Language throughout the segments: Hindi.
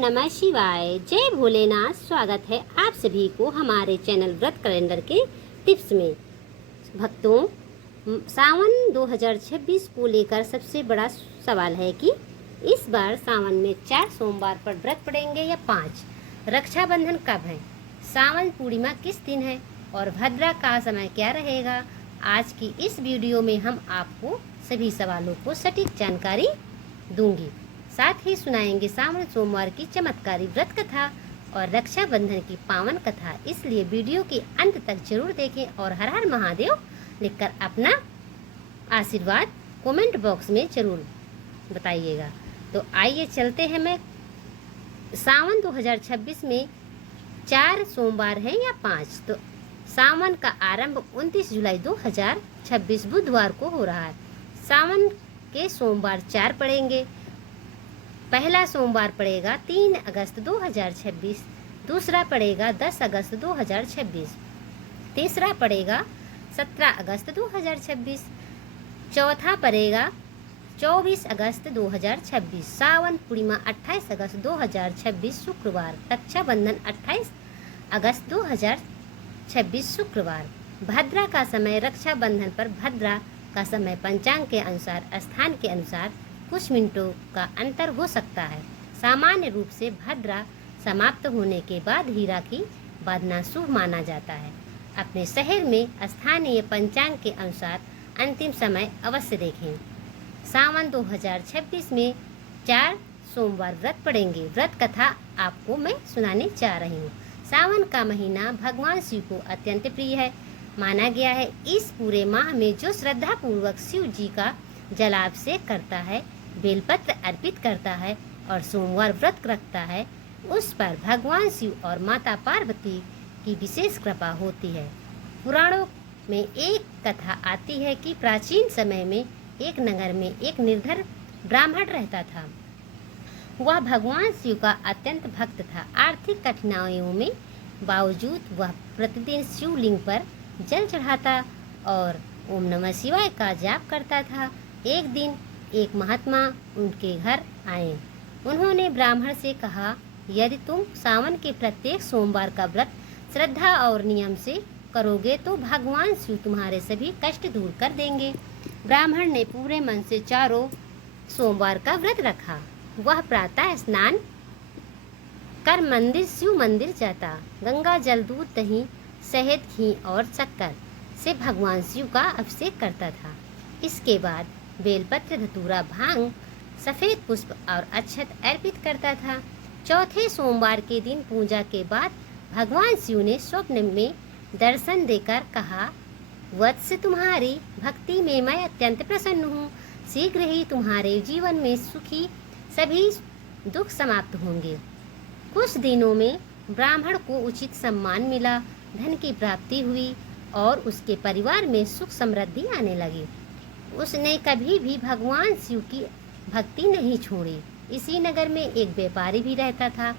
नमः शिवाय। जय भोलेनाथ। स्वागत है आप सभी को हमारे चैनल व्रत कैलेंडर के टिप्स में। भक्तों, सावन 2026 को लेकर सबसे बड़ा सवाल है कि इस बार सावन में 4 सोमवार पर व्रत पड़ेंगे या 5? रक्षाबंधन कब है? सावन पूर्णिमा किस दिन है? और भद्रा का समय क्या रहेगा? आज की इस वीडियो में हम आपको सभी सवालों को सटीक जानकारी दूंगी। साथ ही सुनाएंगे सावन सोमवार की चमत्कारी व्रत कथा और रक्षाबंधन की पावन कथा। इसलिए वीडियो के अंत तक जरूर देखें और हर हर महादेव लिखकर अपना आशीर्वाद कमेंट बॉक्स में जरूर बताइएगा। तो आइए चलते हैं। मैं सावन 2026 में 4 सोमवार हैं या 5? तो सावन का आरंभ 29 जुलाई 2026 बुधवार को हो रहा है। सावन के सोमवार 4 पड़ेंगे। पहला सोमवार पड़ेगा 3 अगस्त 2026, दूसरा पड़ेगा 10 अगस्त 2026, तीसरा पड़ेगा 17 अगस्त 2026, चौथा पड़ेगा 24 अगस्त 2026। सावन पूर्णिमा 28 अगस्त 2026 शुक्रवार। रक्षाबंधन 28 अगस्त 2026 शुक्रवार। भद्रा का समय रक्षाबंधन पर भद्रा का समय पंचांग के अनुसार स्थान के अनुसार कुछ मिनटों का अंतर हो सकता है। सामान्य रूप से भद्रा समाप्त होने के बाद ही राखी बांधना शुभ माना जाता है। अपने शहर में स्थानीय पंचांग के अनुसार अंतिम समय अवश्य देखें। सावन 2026 में 4 सोमवार व्रत पड़ेंगे। व्रत कथा आपको मैं सुनाने जा रही हूँ। सावन का महीना भगवान शिव को अत्यंत प्रिय है। माना गया है इस पूरे माह में जो श्रद्धा पूर्वक शिव जी का जलाभिषेक करता है, बेलपत्र अर्पित करता है और सोमवार व्रत रखता है, उस पर भगवान शिव और माता पार्वती की विशेष कृपा होती है। पुराणों में एक कथा आती है कि प्राचीन समय में एक नगर में एक निर्धन ब्राह्मण रहता था। वह भगवान शिव का अत्यंत भक्त था। आर्थिक कठिनाइयों में बावजूद वह प्रतिदिन शिवलिंग पर जल चढ़ाता और ओम नमः शिवाय का जाप करता था। एक दिन एक महात्मा उनके घर आए। उन्होंने ब्राह्मण से कहा, यदि तुम सावन के प्रत्येक सोमवार का व्रत श्रद्धा और नियम से करोगे तो भगवान शिव तुम्हारे सभी कष्ट दूर कर देंगे। ब्राह्मण ने पूरे मन से चारों सोमवार का व्रत रखा। वह प्रातः स्नान कर शिव मंदिर जाता। गंगा जल, दूध, दही, शहद, घी और शक्कर से भगवान शिव का अभिषेक करता था। इसके बाद बेलपत्र, धतूरा, भांग, सफेद पुष्प और अक्षत अर्पित करता था। चौथे सोमवार के दिन पूजा के बाद भगवान शिव ने स्वप्न में दर्शन देकर कहा, वत्स, तुम्हारी भक्ति में मैं अत्यंत प्रसन्न हूँ। शीघ्र ही तुम्हारे जीवन में सुखी सभी दुख समाप्त होंगे। कुछ दिनों में ब्राह्मण को उचित सम्मान मिला, धन की प्राप्ति हुई और उसके परिवार में सुख समृद्धि आने लगी। उसने कभी भी भगवान शिव की भक्ति नहीं छोड़ी। इसी नगर में एक व्यापारी भी रहता था।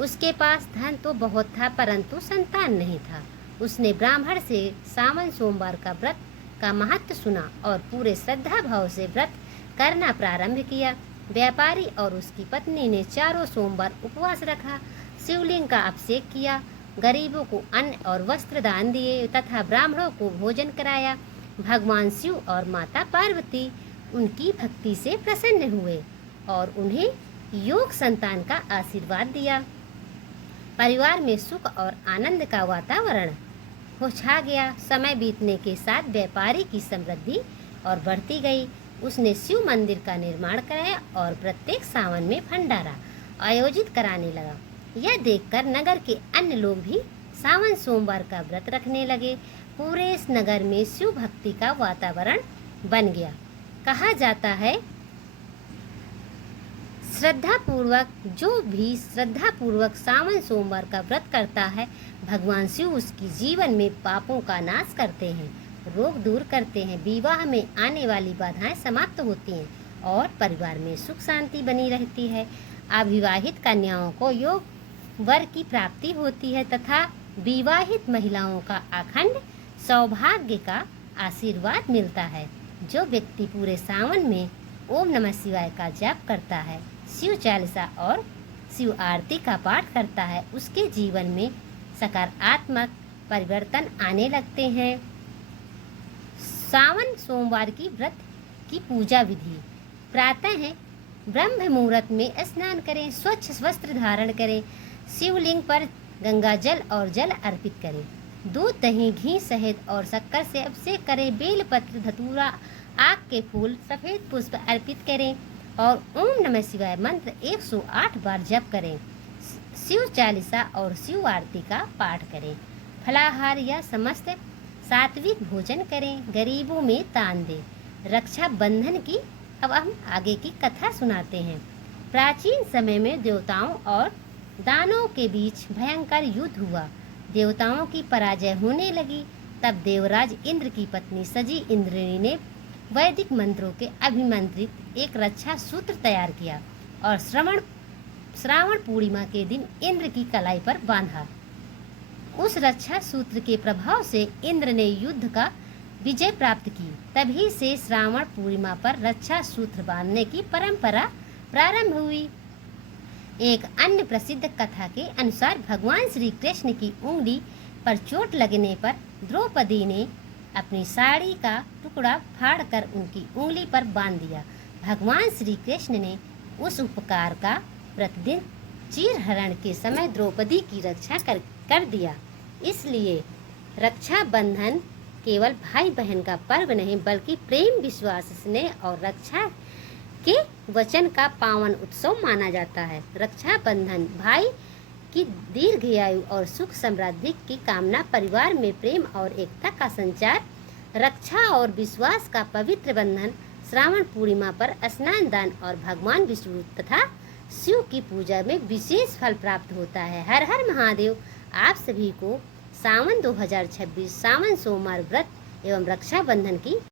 उसके पास धन तो बहुत था परंतु संतान नहीं था। उसने ब्राह्मण से सावन सोमवार का व्रत का महत्व सुना और पूरे श्रद्धा भाव से व्रत करना प्रारंभ किया। व्यापारी और उसकी पत्नी ने 4 सोमवार उपवास रखा, शिवलिंग का अभिषेक किया, गरीबों को अन्न और वस्त्र दान दिए तथा ब्राह्मणों को भोजन कराया। भगवान शिव और माता पार्वती उनकी भक्ति से प्रसन्न हुए और उन्हें योग संतान का आशीर्वाद दिया। परिवार में सुख और आनंद का वातावरण हो छा गया। समय बीतने के साथ व्यापारी की समृद्धि और बढ़ती गई। उसने शिव मंदिर का निर्माण कराया और प्रत्येक सावन में भंडारा आयोजित कराने लगा। यह देखकर नगर के अन्य लोग भी सावन सोमवार का व्रत रखने लगे। पूरे इस नगर में शिव भक्ति का वातावरण बन गया। कहा जाता है जो भी श्रद्धा पूर्वक सावन सोमवार का व्रत करता है, भगवान शिव उसकी जीवन में पापों का नाश करते हैं, रोग दूर करते हैं, विवाह में आने वाली बाधाएं समाप्त होती हैं और परिवार में सुख शांति बनी रहती है। अविवाहित कन्याओं को योग वर की प्राप्ति होती है तथा विवाहित महिलाओं का अखंड सौभाग्य का आशीर्वाद मिलता है। जो व्यक्ति पूरे सावन में ओम नमः शिवाय का जाप करता है, शिव चालीसा और शिव आरती का पाठ करता है उसके जीवन में सकारात्मक परिवर्तन आने लगते हैं। सावन सोमवार की व्रत की पूजा विधि। प्रातः ब्रह्म मुहूर्त में स्नान करें, स्वच्छ वस्त्र धारण करें, शिवलिंग पर गंगा जल और जल अर्पित करें, दूध दही घी शहद और शक्कर से अभिषेक करें, बेलपत्र धतूरा आक के फूल सफ़ेद पुष्प अर्पित करें और ओम नमः शिवाय मंत्र 108 बार जप करें। शिव चालीसा और शिव आरती का पाठ करें। फलाहार या समस्त सात्विक भोजन करें, गरीबों में दान दें। रक्षा बंधन की अब हम आगे की कथा सुनाते हैं। प्राचीन समय में देवताओं और दानवों के बीच भयंकर युद्ध हुआ। देवताओं की पराजय होने लगी। तब देवराज इंद्र की पत्नी सजी इंद्रिणी ने वैदिक मंत्रों के अभिमंत्रित एक रक्षा सूत्र तैयार किया और श्रावण पूर्णिमा के दिन इंद्र की कलाई पर बांधा। उस रक्षा सूत्र के प्रभाव से इंद्र ने युद्ध का विजय प्राप्त की। तभी से श्रावण पूर्णिमा पर रक्षा सूत्र बांधने की परंपरा प्रारंभ हुई। एक अन्य प्रसिद्ध कथा के अनुसार भगवान श्री कृष्ण की उंगली पर चोट लगने पर द्रौपदी ने अपनी साड़ी का टुकड़ा फाड़कर उनकी उंगली पर बांध दिया। भगवान श्री कृष्ण ने उस उपकार का प्रतिदिन चीरहरण के समय द्रौपदी की रक्षा कर दिया। इसलिए रक्षा बंधन केवल भाई बहन का पर्व नहीं बल्कि प्रेम, विश्वास, स्नेह और रक्षा के वचन का पावन उत्सव माना जाता है। रक्षा बंधन भाई की दीर्घायु और सुख समृद्धि की कामना, परिवार में प्रेम और एकता का संचार, रक्षा और विश्वास का पवित्र बंधन। श्रावण पूर्णिमा पर स्नान, दान और भगवान विष्णु तथा शिव की पूजा में विशेष फल प्राप्त होता है। हर हर महादेव। आप सभी को सावन 2026 सावन सोमवार व्रत एवं रक्षाबंधन की